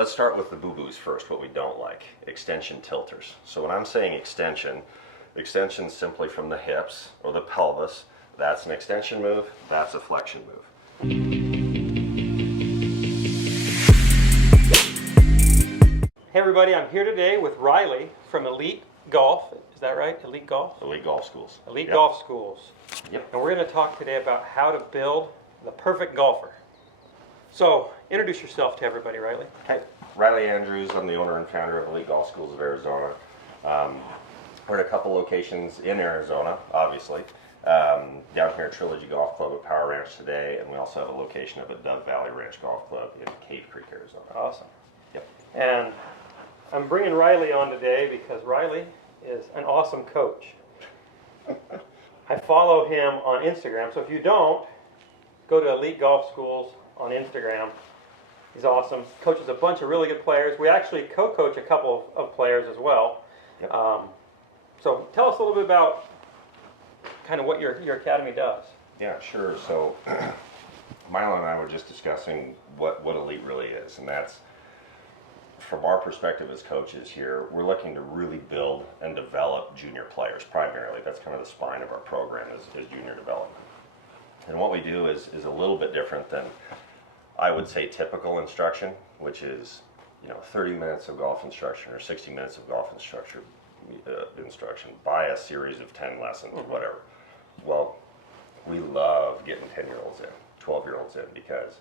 Let's start with the boo-boos first, what we don't like. Extension tilters. So when I'm saying extension simply from the hips or the pelvis. That's an extension move, that's a flexion move. Hey everybody, I'm here today with Riley from Elite Golf. Is that right? Elite Golf? Elite Golf Schools. Elite Golf Schools. Yep. And we're going to talk today about how to build the perfect golfer. So, introduce yourself to everybody, Riley. Okay. Riley Andrews, I'm the owner and founder of Elite Golf Schools of Arizona. We're at a couple locations in Arizona, obviously. Down here at Trilogy Golf Club at Power Ranch today, and we also have a location up at Dove Valley Ranch Golf Club in Cave Creek, Arizona. Awesome. Yep. And I'm bringing Riley on today because Riley is an awesome coach. I follow him on Instagram, so if you don't, go to Elite Golf Schools on Instagram. He's awesome. Coaches a bunch of really good players. We actually co-coach a couple of players as well. Yep. So tell us a little bit about kind of what your academy does. Yeah, sure. So Milo and I were just discussing what Elite really is, and that's, from our perspective as coaches here, we're looking to really build and develop junior players primarily. That's kind of the spine of our program is junior development. And what we do is a little bit different than, I would say, typical instruction, which is 30 minutes of golf instruction or 60 minutes of golf instruction by a series of 10 lessons, whatever. Well, we love getting 10-year-olds in, 12-year-olds in, because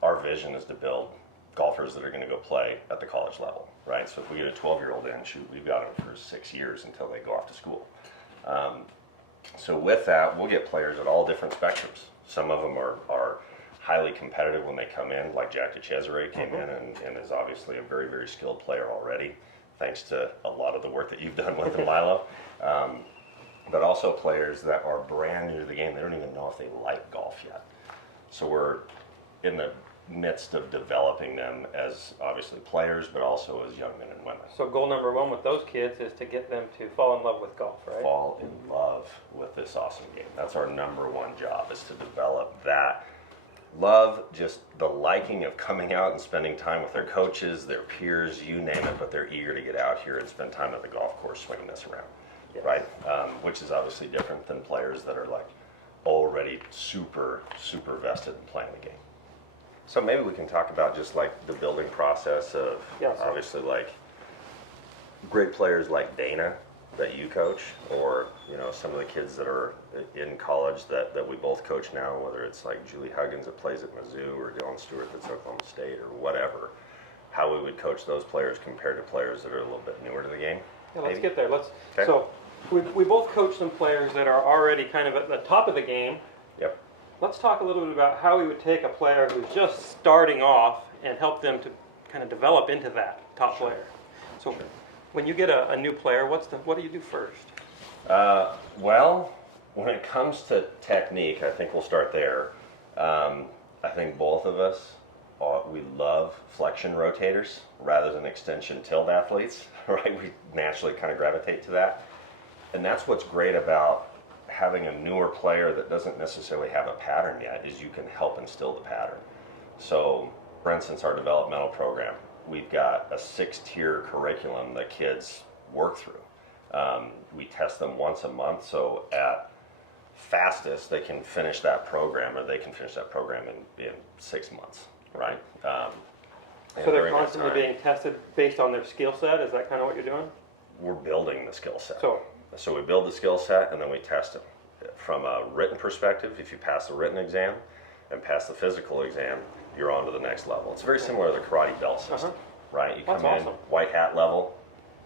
our vision is to build golfers that are going to go play at the college level, right? So if we get a 12-year-old in, shoot, we've got them for 6 years until they go off to school. So with that, we'll get players at all different spectrums. Some of them are highly competitive when they come in, like Jack DeCesare came in and is obviously a very, very skilled player already, thanks to a lot of the work that you've done with him, Milo. But also players that are brand new to the game. They don't even know if they like golf yet. So we're in the midst of developing them as obviously players, but also as young men and women. So goal number one with those kids is to get them to fall in love with golf, right? Fall in love with this awesome game. That's our number one job, is to develop that love, just the liking of coming out and spending time with their coaches, their peers, you name it, but they're eager to get out here and spend time at the golf course swinging this around, yes. Right? Which is obviously different than players that are like already super, super vested in playing the game. So maybe we can talk about just like the building process of, obviously, like great players like Dana that you coach, or some of the kids that are in college that we both coach now, whether it's like Julie Huggins that plays at Mizzou or Dylan Stewart that's Oklahoma State or whatever, how we would coach those players compared to players that are a little bit newer to the game. Yeah, let's get there. So we both coach some players that are already kind of at the top of the game. Yep. Let's talk a little bit about how we would take a player who's just starting off and help them to kind of develop into that top player. So when you get a new player, what do you do first? Well, when it comes to technique, I think we'll start there. I think both of us, we love flexion rotators rather than extension tilt athletes, right? We naturally kind of gravitate to that. And that's what's great about having a newer player that doesn't necessarily have a pattern yet, is you can help instill the pattern. So, for instance, our developmental program, we've got a 6-tier curriculum that kids work through. We test them once a month, so at fastest they can finish that program, or they can finish that program in 6 months, right? So they're constantly being tested based on their skill set? Is that kind of what you're doing? We're building the skill set. So we build the skill set and then we test them. From a written perspective, if you pass the written exam and pass the physical exam, you're on to the next level. It's very similar to the karate belt system, right? You come in white hat level,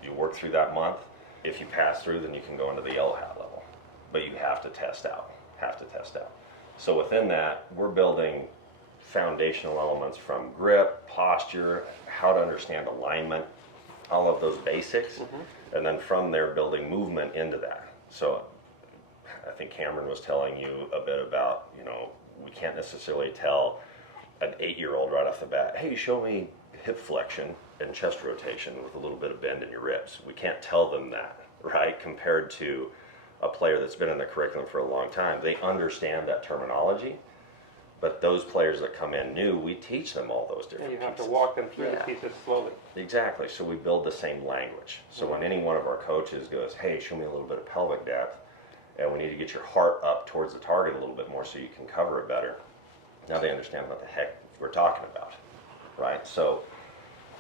you work through that month. If you pass through, then you can go into the yellow hat level. But you have to test out, So within that, we're building foundational elements from grip, posture, how to understand alignment, all of those basics. And then from there, building movement into that. So I think Cameron was telling you a bit about, we can't necessarily tell an 8-year-old right off the bat, hey, show me hip flexion and chest rotation with a little bit of bend in your ribs. We can't tell them that, right? Compared to a player that's been in the curriculum for a long time. They understand that terminology, But those players that come in new, we teach them all those And different you have pieces. to walk them through Yeah. the pieces slowly. Exactly. So we build the same language. So when any one of our coaches goes, hey, show me a little bit of pelvic depth, and we need to get your heart up towards the target a little bit more so you can cover it better, now they understand what the heck we're talking about, right? So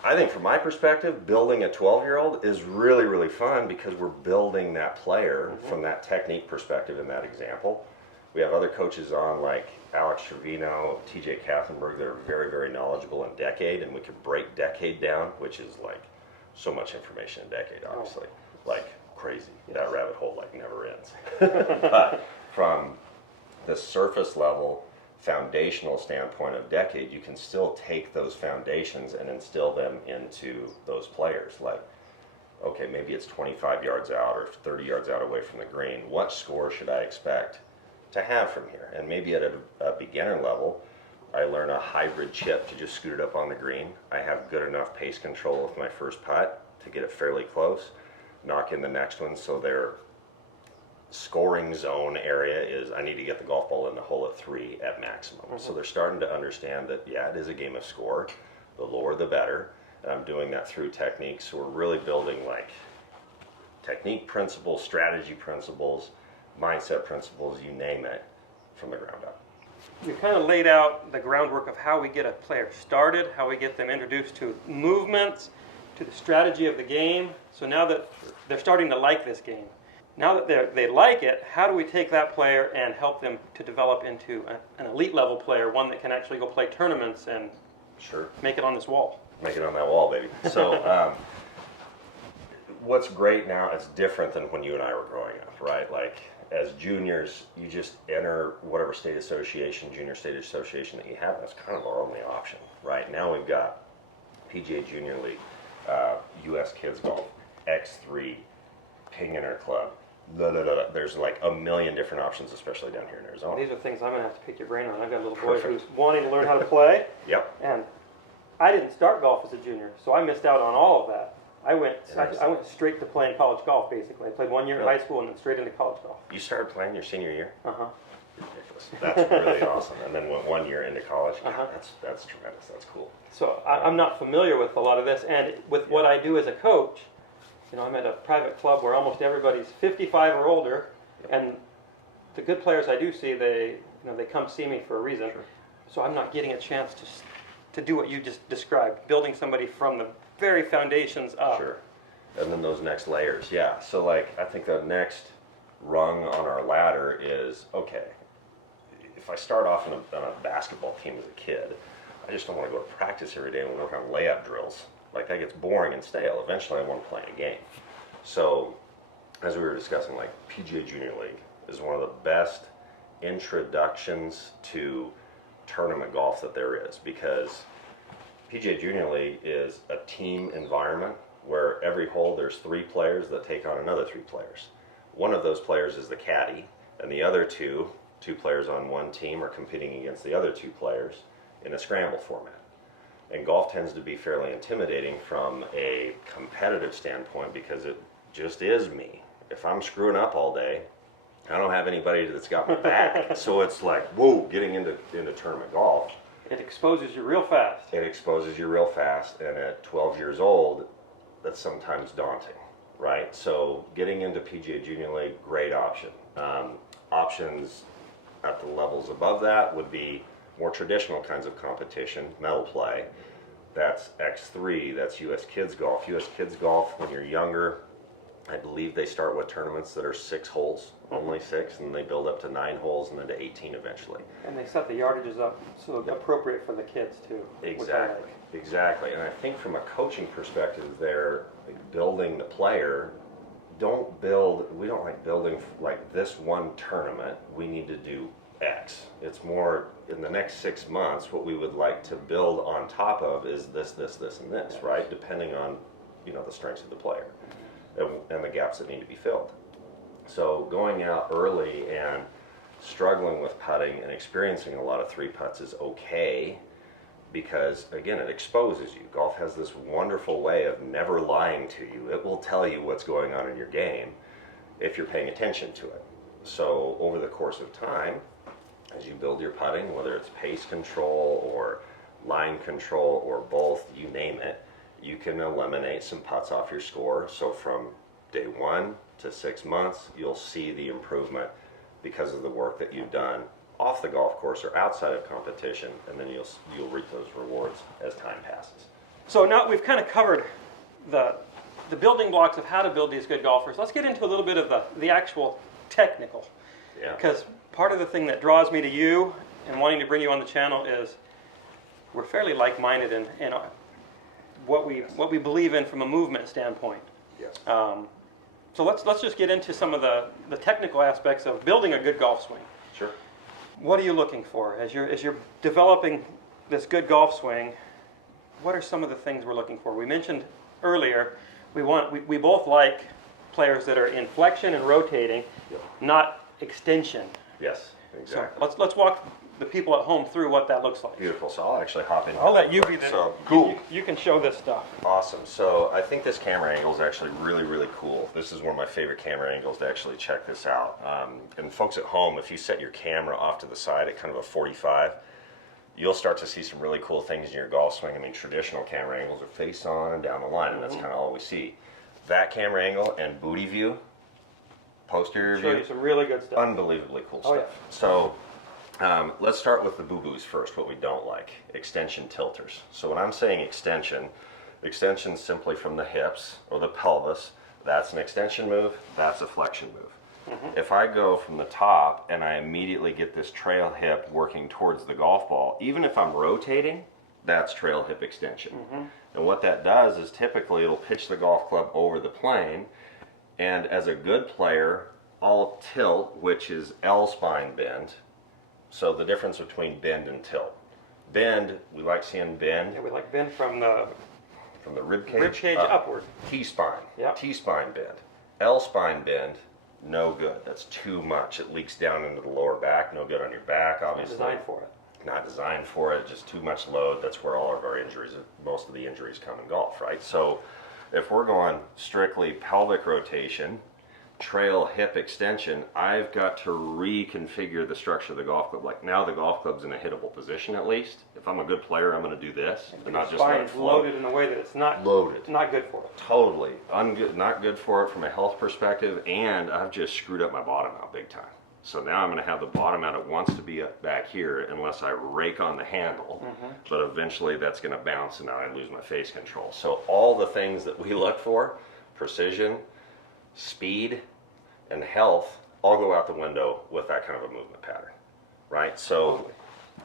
I think from my perspective, building a 12-year-old is really, really fun because we're building that player from that technique perspective in that example. We have other coaches on like Alex Trevino, TJ Kathenberg that are very, very knowledgeable in decade, and we could break decade down, which is like so much information in decade, obviously. Like crazy. Yes. That rabbit hole like never ends. But from the surface level, foundational standpoint of decade, you can still take those foundations and instill them into those players. Like, okay, maybe it's 25 yards out or 30 yards out away from the green. What score should I expect to have from here? And maybe at a beginner level, I learn a hybrid chip to just scoot it up on the green. I have good enough pace control with my first putt to get it fairly close, knock in the next one so their scoring zone area is I need to get the golf ball in the hole at 3 at maximum. So they're starting to understand that, yeah, it is a game of score. The lower the better. And I'm doing that through techniques. So we're really building like technique principles, strategy principles, mindset principles, you name it, from the ground up. You kind of laid out the groundwork of how we get a player started, how we get them introduced to movements, to the strategy of the game. So now that they're starting to like this game, now that they like it, how do we take that player and help them to develop into an elite level player, one that can actually go play tournaments and Sure. make it on this wall? Make it on that wall, baby. So what's great now is different than when you and I were growing up, right? Like as juniors, you just enter whatever state association, junior state association that you have. That's kind of our only option, right? Now we've got PGA Junior League, U.S. Kids Golf, X3, Ping-Inter Club. There's like a million different options, especially down here in Arizona. These are things I'm going to have to pick your brain on. I've got a little boy Perfect. who's wanting to learn how to play, Yep. and I didn't start golf as a junior, so I missed out on all of that. I went straight to playing college golf, basically. I played 1 year in Really? high school and then straight into college golf. You started playing your senior year? Uh-huh. Ridiculous. That's really awesome. And then went 1 year into college. God, Uh-huh. that's tremendous. That's cool. So I'm not familiar with a lot of this, and with what I do as a coach, you know, I'm at a private club where almost everybody's 55 or older, and the good players I do see, they come see me for a reason. Sure. So I'm not getting a chance to do what you just described, building somebody from the very foundations up. Sure. And then those next layers, yeah. So like, I think the next rung on our ladder is, okay, if I start off on a basketball team as a kid, I just don't want to go to practice every day and work on layup drills. Like that gets boring and stale. Eventually I want to play a game. So as we were discussing, like PGA Junior League is one of the best introductions to tournament golf that there is, because PGA Junior League is a team environment where every hole there's 3 players that take on another 3 players. One of those players is the caddy, and the other two players on one team are competing against the other 2 players in a scramble format. And golf tends to be fairly intimidating from a competitive standpoint because it just is me. If I'm screwing up all day, I don't have anybody that's got my back. So it's like, whoa, getting into tournament golf. It exposes you real fast. It exposes you real fast, and at 12 years old, that's sometimes daunting, right? So getting into PGA Junior League, great option. Options at the levels above that would be more traditional kinds of competition, medal play. That's X3, that's U.S. Kids Golf. U.S. Kids Golf, when you're younger, I believe they start with tournaments that are 6 holes, only 6, and they build up to 9 holes and then to 18 eventually. And they set the yardages up so appropriate for the kids too. which I like. Exactly. And I think from a coaching perspective there, like building the player, we don't like building like this one tournament, we need to do X. It's more in the next 6 months, what we would like to build on top of is this, and this, right? Depending on, the strengths of the player and the gaps that need to be filled. So going out early and struggling with putting and experiencing a lot of 3 putts is okay, because again, it exposes you. Golf has this wonderful way of never lying to you. It will tell you what's going on in your game if you're paying attention to it. So over the course of time, as you build your putting, whether it's pace control or line control or both, you name it, you can eliminate some putts off your score. So from day 1 to 6 months, you'll see the improvement because of the work that you've done off the golf course or outside of competition, and then you'll reap those rewards as time passes. So now we've kind of covered the building blocks of how to build these good golfers. Let's get into a little bit of the actual technical. Yeah. Because part of the thing that draws me to you and wanting to bring you on the channel is we're fairly like-minded in what we believe in from a movement standpoint. Yes. So let's just get into some of the technical aspects of building a good golf swing. Sure. What are you looking for as you're developing this good golf swing? What are some of the things we're looking for? We mentioned earlier we both like players that are in flexion and rotating, not extension. Yes, exactly. So let's walk the people at home through what that looks like. Beautiful. So I'll actually hop in. I'll let you be the. So cool. You can show this stuff. Awesome. So I think this camera angle is actually really, really cool. This is one of my favorite camera angles to actually check this out. And folks at home, if you set your camera off to the side at kind of a 45, you'll start to see some really cool things in your golf swing. I mean, traditional camera angles are face on and down the line, and that's kind of all we see. That camera angle and booty view, posterior view, Show you some really good stuff. unbelievably cool stuff. Oh, yeah. So let's start with the boo-boos first, what we don't like. Extension tilters. So when I'm saying extension simply from the hips or the pelvis. That's an extension move, that's a flexion move. If I go from the top and I immediately get this trail hip working towards the golf ball, even if I'm rotating, that's trail hip extension. And what that does is typically it'll pitch the golf club over the plane, and as a good player, I'll tilt, which is L spine bend. So the difference between bend and tilt. Bend, we like seeing bend Yeah, we like bend from the rib cage, rib cage upward. T-spine, Yep. T-spine bend. L spine bend, no good. That's too much. It leaks down into the lower back. No good on your back, obviously. Designed for it. Not designed for it. Just too much load. That's where all of our injuries, most of the injuries come in golf, right? So if we're going strictly pelvic rotation, trail hip extension, I've got to reconfigure the structure of the golf club. Like now the golf club's in a hittable position at least. If I'm a good player, I'm going to do this and not just let it Spine's float. loaded in a way that it's not Loaded. not good for it. Totally. Not good for it from a health perspective, and I've just screwed up my bottom out big time. So now I'm going to have the bottom out. It wants to be up back here unless I rake on the handle, but eventually that's going to bounce and now I lose my face control. So all the things that we look for, precision, speed, and health, all go out the window with that kind of a movement pattern, right? So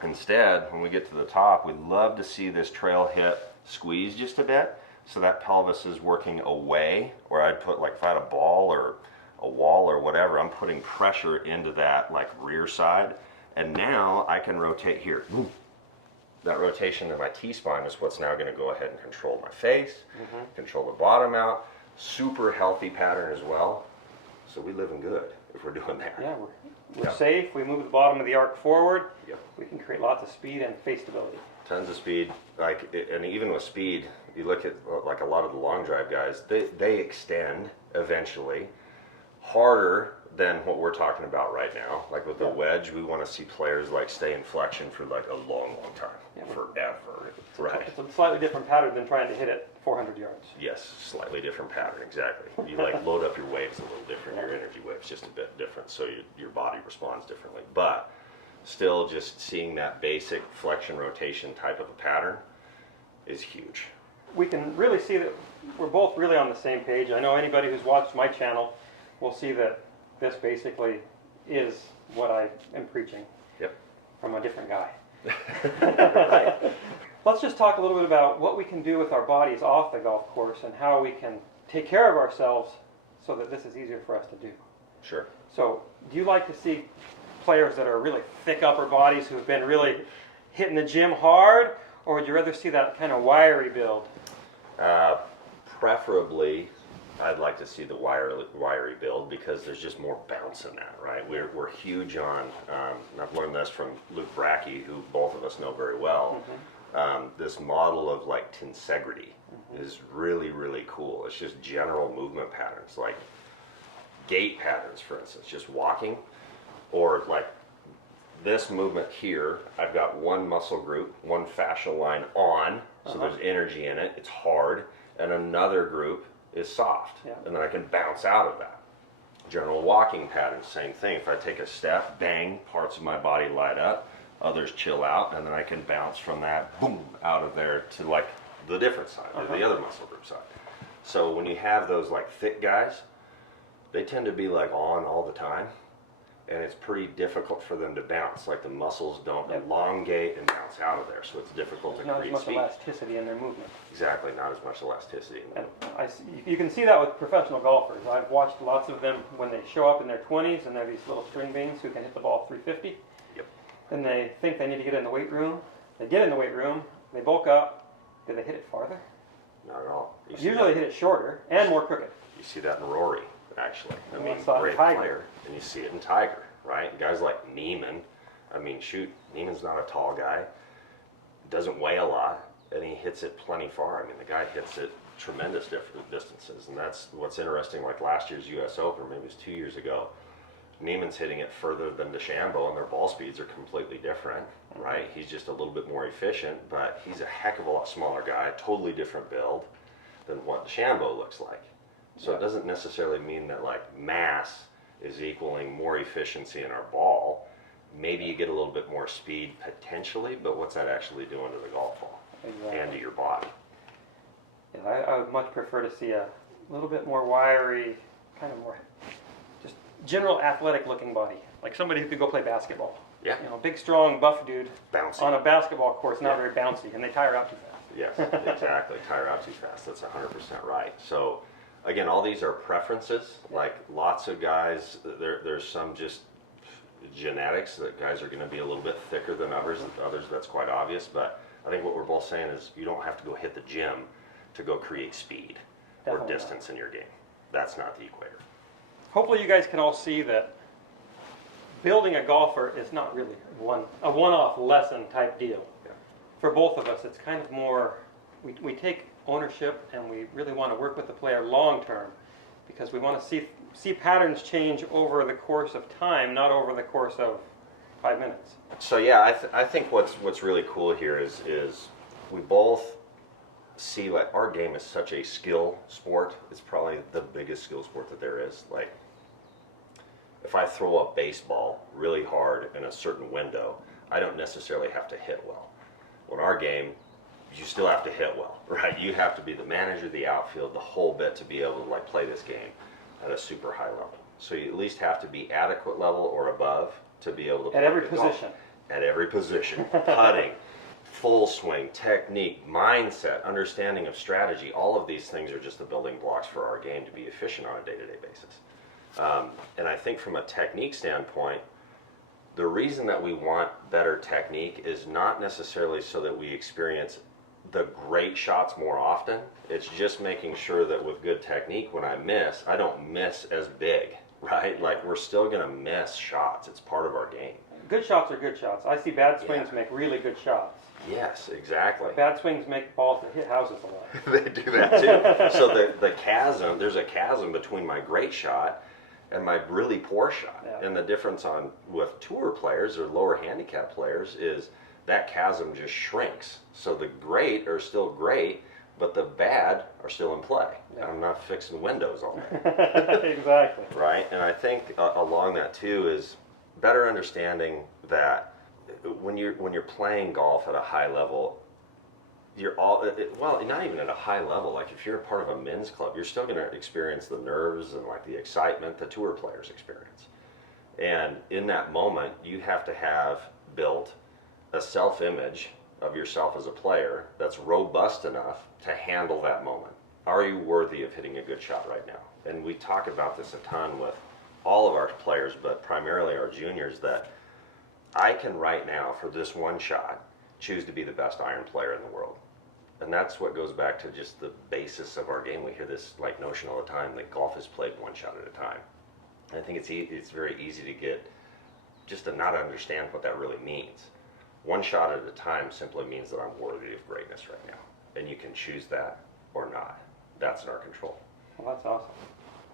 instead, when we get to the top, we love to see this trail hip squeeze just a bit so that pelvis is working away, or I'd put, like if I had a ball or a wall or whatever, I'm putting pressure into that like rear side, and now I can rotate here. That rotation of my T-spine is what's now going to go ahead and control my face, control the bottom out. Super healthy pattern as well. So we living good if we're doing that. Yeah, we're safe. We move the bottom of the arc forward. Yep. We can create lots of speed and face stability. Tons of speed, and even with speed, you look at like a lot of the long drive guys, they extend eventually harder than what we're talking about right now. Like with the wedge, we want to see players like stay in flexion for like a long time, forever. Right. It's a slightly different pattern than trying to hit it 400 yards. Yes, slightly different pattern, exactly. You like load up your waves a little different, your energy waves just a bit different, so your body responds differently. But still, just seeing that basic flexion rotation type of a pattern is huge. We can really see that we're both really on the same page. I know anybody who's watched my channel will see that this basically is what I am preaching. Yep. From a different guy. Right. Let's just talk a little bit about what we can do with our bodies off the golf course and how we can take care of ourselves so that this is easier for us to do. Sure. So, do you like to see players that are really thick upper bodies who have been really hitting the gym hard, or would you rather see that kind of wiry build? Preferably, I'd like to see the wiry build because there's just more bounce in that, right? We're huge on, and I've learned this from Luke Brackey, who both of us know very well. This model of like tensegrity is really, really cool. It's just general movement patterns, like gait patterns, for instance, just walking, or like this movement here, I've got one muscle group, one fascial line on, so there's energy in it, it's hard, and another group is soft, and then I can bounce out of that. General walking pattern, same thing. If I take a step, bang, parts of my body light up, others chill out, and then I can bounce from that, boom, out of there to like the different side, the other muscle group side. So when you have those like thick guys, they tend to be like on all the time, and it's pretty difficult for them to bounce. Like the muscles don't elongate and bounce out of there, so it's difficult to create not as much speed. elasticity in their movement. Exactly, not as much elasticity. And you can see that with professional golfers. I've watched lots of them when they show up in their 20s and they're these little string beans who can hit the ball 350. Yep. And they think they need to get in the weight room. They get in the weight room, they bulk up. Do they hit it farther? Not at all. Usually they hit it shorter and more crooked. You see that in Rory, actually. I mean, saw it in great Tiger. player. And you see it in Tiger, right? Guys like Neiman. I mean, shoot, Neiman's not a tall guy. Doesn't weigh a lot, and he hits it plenty far. I mean, the guy hits it tremendous different distances, and that's what's interesting. Like last year's U.S. Open, maybe it was 2 years ago, Neiman's hitting it further than DeChambeau, and their ball speeds are completely different, right? He's just a little bit more efficient, but he's a heck of a lot smaller guy, totally different build than what DeChambeau looks like. So it doesn't necessarily mean that like mass is equaling more efficiency in our ball. Maybe you get a little bit more speed potentially, but what's that actually doing to the golf ball and to your body? Yeah, I would much prefer to see a little bit more wiry, kind of more just general athletic looking body. Like somebody who could go play basketball. Yeah. You know, big, strong, buff dude Bouncy. on a basketball course, not very bouncy, and they tire out too fast. Yes, exactly. Tire out too fast. That's 100% right. So, again, all these are preferences. Like lots of guys, there's some just genetics that guys are going to be a little bit thicker than others. Others, that's quite obvious. But I think what we're both saying is you don't have to go hit the gym to go create speed or distance in your game. That's not the equator. Hopefully you guys can all see that building a golfer is not really a one-off lesson type deal. Yeah. For both of us, it's kind of more, we take ownership and we really want to work with the player long term because we want to see patterns change over the course of time, not over the course of 5 minutes. So yeah, I think what's really cool here is we both see like our game is such a skill sport. It's probably the biggest skill sport that there is. Like if I throw a baseball really hard in a certain window, I don't necessarily have to hit well. Well, in our game, you still have to hit well, right? You have to be the manager, the outfield, the whole bit to be able to like play this game at a super high level. So you at least have to be adequate level or above to be able to play At every good golf. position. At every position. Putting, full swing, technique, mindset, understanding of strategy, all of these things are just the building blocks for our game to be efficient on a day-to-day basis. And I think from a technique standpoint, the reason that we want better technique is not necessarily so that we experience the great shots more often. It's just making sure that with good technique, when I miss, I don't miss as big, right? Like we're still going to miss shots. It's part of our game. Good shots are good shots. I see bad swings make really good shots. Yes, exactly. Bad swings make balls that hit houses a lot. They do that too. So the chasm, there's a chasm between my great shot and my really poor shot. Yeah. And the difference with tour players or lower handicap players is that chasm just shrinks. So the great are still great, but the bad are still in play. Yeah. I'm not fixing windows all day. Exactly. Right? And I think along that too is better understanding that when you're playing golf at a high level, well, not even at a high level. Like if you're a part of a men's club, you're still going to experience the nerves and like the excitement the tour players experience. And in that moment, you have to have built a self-image of yourself as a player that's robust enough to handle that moment. Are you worthy of hitting a good shot right now? And we talk about this a ton with all of our players, but primarily our juniors, that I can right now, for this one shot, choose to be the best iron player in the world. And that's what goes back to just the basis of our game. We hear this like notion all the time that golf is played one shot at a time. And I think it's very easy to get just to not understand what that really means. One shot at a time simply means that I'm worthy of greatness right now. And you can choose that or not. That's in our control. Well, that's awesome.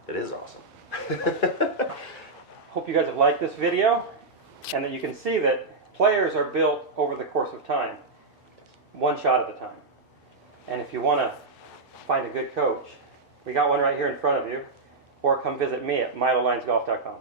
It is awesome. Hope you guys have liked this video. and that you can see that players are built over the course of time, one shot at a time. And if you want to find a good coach, we got one right here in front of you, or come visit me at milolinesgolf.com.